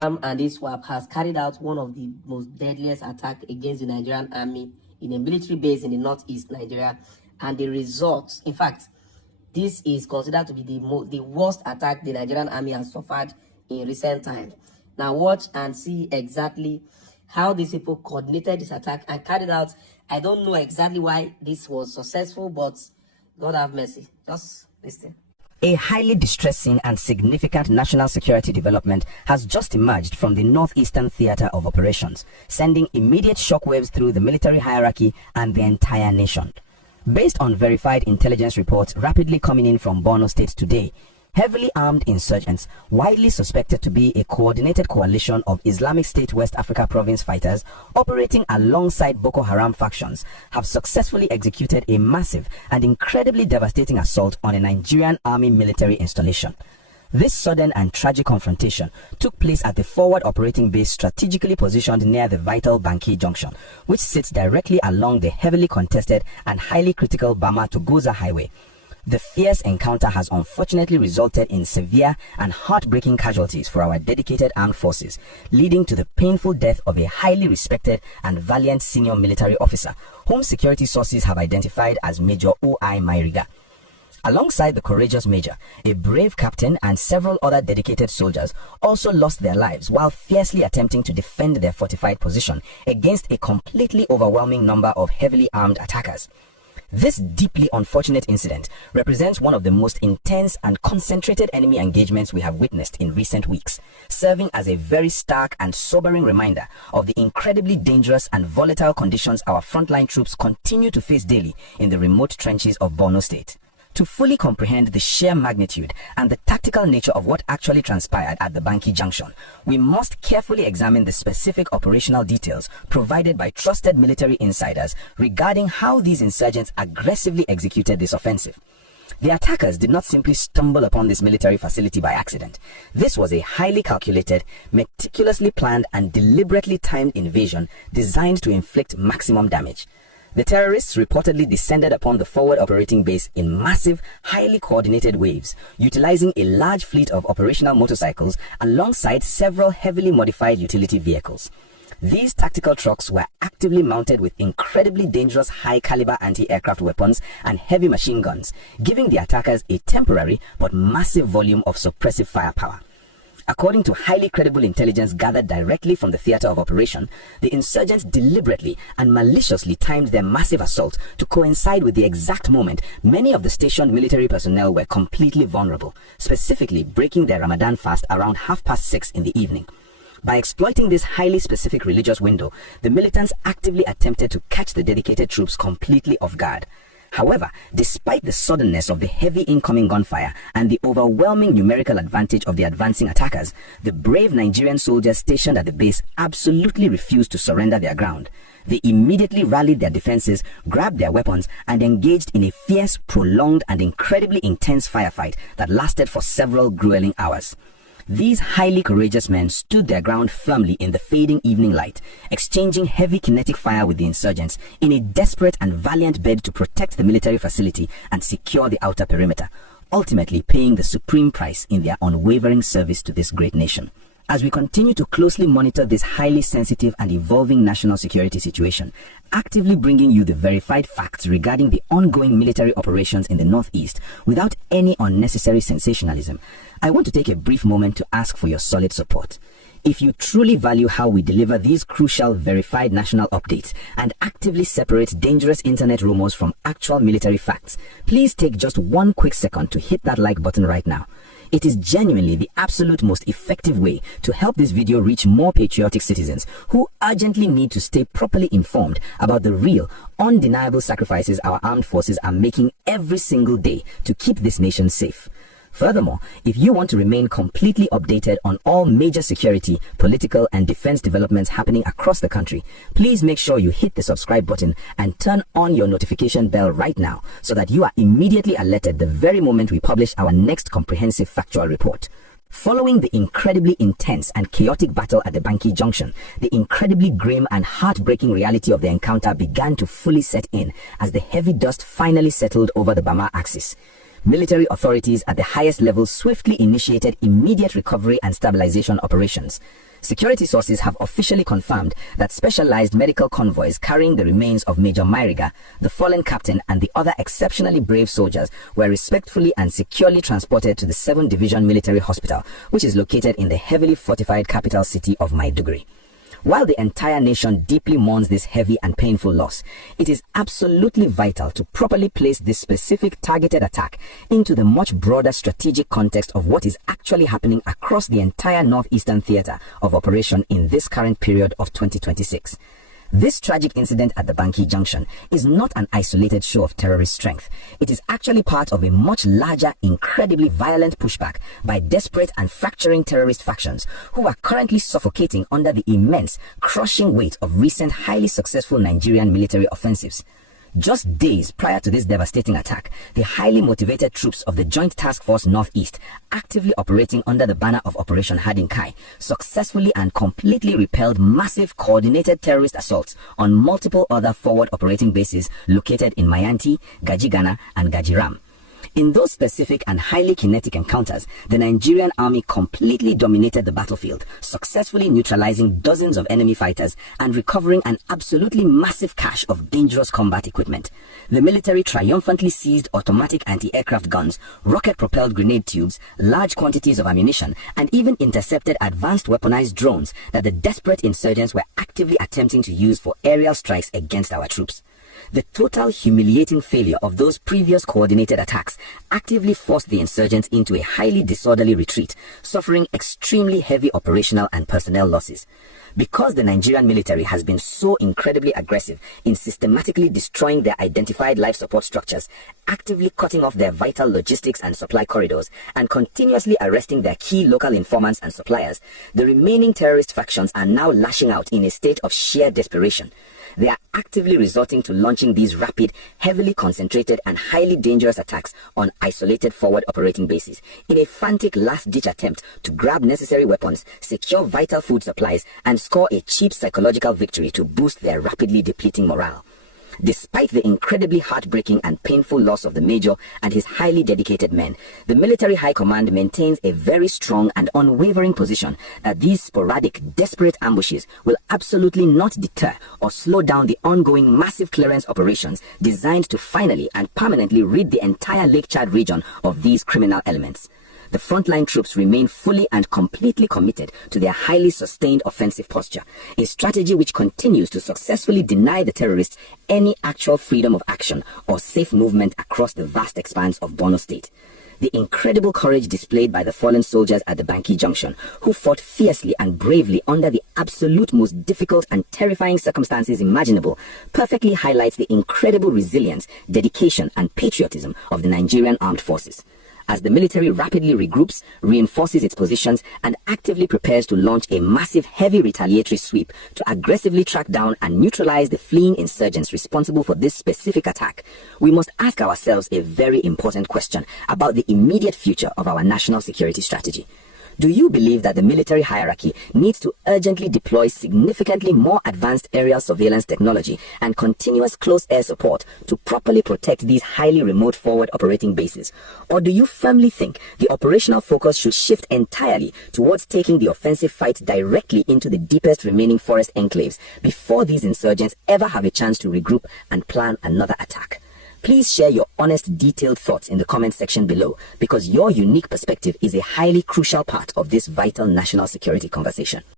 And this swap has carried out one of the most deadliest attacks against the Nigerian Army in a military base in the northeast Nigeria. And the results, in fact, this is considered to be the worst attack the Nigerian Army has suffered in recent times. Now watch and see exactly how these people coordinated this attack and carried out. I don't know exactly why this was successful, but God have mercy. Just listen. A highly distressing and significant national security development has just emerged from the northeastern theater of operations, sending immediate shockwaves through the military hierarchy and the entire nation. Based on verified intelligence reports rapidly coming in from Borno State today, heavily armed insurgents, widely suspected to be a coordinated coalition of Islamic State West Africa Province fighters operating alongside Boko Haram factions, have successfully executed a massive and incredibly devastating assault on a Nigerian Army military installation. This sudden and tragic confrontation took place at the forward operating base strategically positioned near the vital Banki junction, which sits directly along the heavily contested and highly critical Bama to Goza highway. The fierce encounter has unfortunately resulted in severe and heartbreaking casualties for our dedicated armed forces, leading to the painful death of a highly respected and valiant senior military officer, whom security sources have identified as Major O.I. Mairiga. Alongside the courageous Major, a brave captain and several other dedicated soldiers also lost their lives while fiercely attempting to defend their fortified position against a completely overwhelming number of heavily armed attackers. This deeply unfortunate incident represents one of the most intense and concentrated enemy engagements we have witnessed in recent weeks, serving as a very stark and sobering reminder of the incredibly dangerous and volatile conditions our frontline troops continue to face daily in the remote trenches of Borno State. To fully comprehend the sheer magnitude and the tactical nature of what actually transpired at the Banki Junction, we must carefully examine the specific operational details provided by trusted military insiders regarding how these insurgents aggressively executed this offensive. The attackers did not simply stumble upon this military facility by accident. This was a highly calculated, meticulously planned and deliberately timed invasion designed to inflict maximum damage. The terrorists reportedly descended upon the forward operating base in massive, highly coordinated waves, utilizing a large fleet of operational motorcycles alongside several heavily modified utility vehicles. These tactical trucks were actively mounted with incredibly dangerous high-caliber anti-aircraft weapons and heavy machine guns, giving the attackers a temporary but massive volume of suppressive firepower. According to highly credible intelligence gathered directly from the theater of operation, the insurgents deliberately and maliciously timed their massive assault to coincide with the exact moment many of the stationed military personnel were completely vulnerable, specifically breaking their Ramadan fast around 6:30 in the evening. By exploiting this highly specific religious window, the militants actively attempted to catch the dedicated troops completely off guard. However, despite the suddenness of the heavy incoming gunfire and the overwhelming numerical advantage of the advancing attackers, the brave Nigerian soldiers stationed at the base absolutely refused to surrender their ground. They immediately rallied their defenses, grabbed their weapons, and engaged in a fierce, prolonged, and incredibly intense firefight that lasted for several grueling hours. These highly courageous men stood their ground firmly in the fading evening light, exchanging heavy kinetic fire with the insurgents in a desperate and valiant bid to protect the military facility and secure the outer perimeter, ultimately paying the supreme price in their unwavering service to this great nation. As we continue to closely monitor this highly sensitive and evolving national security situation, actively bringing you the verified facts regarding the ongoing military operations in the Northeast without any unnecessary sensationalism, I want to take a brief moment to ask for your solid support. If you truly value how we deliver these crucial verified national updates and actively separate dangerous internet rumors from actual military facts, please take just one quick second to hit that like button right now. It is genuinely the absolute most effective way to help this video reach more patriotic citizens who urgently need to stay properly informed about the real, undeniable sacrifices our armed forces are making every single day to keep this nation safe. Furthermore, if you want to remain completely updated on all major security, political, and defense developments happening across the country, please make sure you hit the subscribe button and turn on your notification bell right now so that you are immediately alerted the very moment we publish our next comprehensive factual report. Following the incredibly intense and chaotic battle at the Banki Junction, the incredibly grim and heartbreaking reality of the encounter began to fully set in as the heavy dust finally settled over the Bama axis. Military authorities at the highest level swiftly initiated immediate recovery and stabilization operations. Security sources have officially confirmed that specialized medical convoys carrying the remains of Major Mairiga, the fallen captain, and the other exceptionally brave soldiers were respectfully and securely transported to the 7th Division Military Hospital, which is located in the heavily fortified capital city of Maiduguri. While the entire nation deeply mourns this heavy and painful loss, it is absolutely vital to properly place this specific targeted attack into the much broader strategic context of what is actually happening across the entire northeastern theater of operation in this current period of 2026. This tragic incident at the Banki Junction is not an isolated show of terrorist strength. It is actually part of a much larger, incredibly violent pushback by desperate and fracturing terrorist factions who are currently suffocating under the immense, crushing weight of recent highly successful Nigerian military offensives. Just days prior to this devastating attack, the highly motivated troops of the Joint Task Force Northeast, actively operating under the banner of Operation Hadinkai, successfully and completely repelled massive coordinated terrorist assaults on multiple other forward operating bases located in Mayanti, Gajigana, and Gajiram. In those specific and highly kinetic encounters, the Nigerian Army completely dominated the battlefield, successfully neutralizing dozens of enemy fighters and recovering an absolutely massive cache of dangerous combat equipment. The military triumphantly seized automatic anti-aircraft guns, rocket-propelled grenade tubes, large quantities of ammunition, and even intercepted advanced weaponized drones that the desperate insurgents were actively attempting to use for aerial strikes against our troops. The total humiliating failure of those previous coordinated attacks actively forced the insurgents into a highly disorderly retreat, suffering extremely heavy operational and personnel losses. Because the Nigerian military has been so incredibly aggressive in systematically destroying their identified life support structures, actively cutting off their vital logistics and supply corridors, and continuously arresting their key local informants and suppliers, the remaining terrorist factions are now lashing out in a state of sheer desperation. They are actively resorting to launching these rapid, heavily concentrated and highly dangerous attacks on isolated forward operating bases in a frantic last-ditch attempt to grab necessary weapons, secure vital food supplies, and score a cheap psychological victory to boost their rapidly depleting morale. Despite the incredibly heartbreaking and painful loss of the Major and his highly dedicated men, the military high command maintains a very strong and unwavering position that these sporadic, desperate ambushes will absolutely not deter or slow down the ongoing massive clearance operations designed to finally and permanently rid the entire Lake Chad region of these criminal elements. The frontline troops remain fully and completely committed to their highly sustained offensive posture, a strategy which continues to successfully deny the terrorists any actual freedom of action or safe movement across the vast expanse of Borno State. The incredible courage displayed by the fallen soldiers at the Banki Junction, who fought fiercely and bravely under the absolute most difficult and terrifying circumstances imaginable, perfectly highlights the incredible resilience, dedication, and patriotism of the Nigerian Armed Forces. As the military rapidly regroups, reinforces its positions, and actively prepares to launch a massive heavy retaliatory sweep to aggressively track down and neutralize the fleeing insurgents responsible for this specific attack, we must ask ourselves a very important question about the immediate future of our national security strategy. Do you believe that the military hierarchy needs to urgently deploy significantly more advanced aerial surveillance technology and continuous close air support to properly protect these highly remote forward operating bases? Or do you firmly think the operational focus should shift entirely towards taking the offensive fight directly into the deepest remaining forest enclaves before these insurgents ever have a chance to regroup and plan another attack? Please share your honest, detailed thoughts in the comment section below, because your unique perspective is a highly crucial part of this vital national security conversation.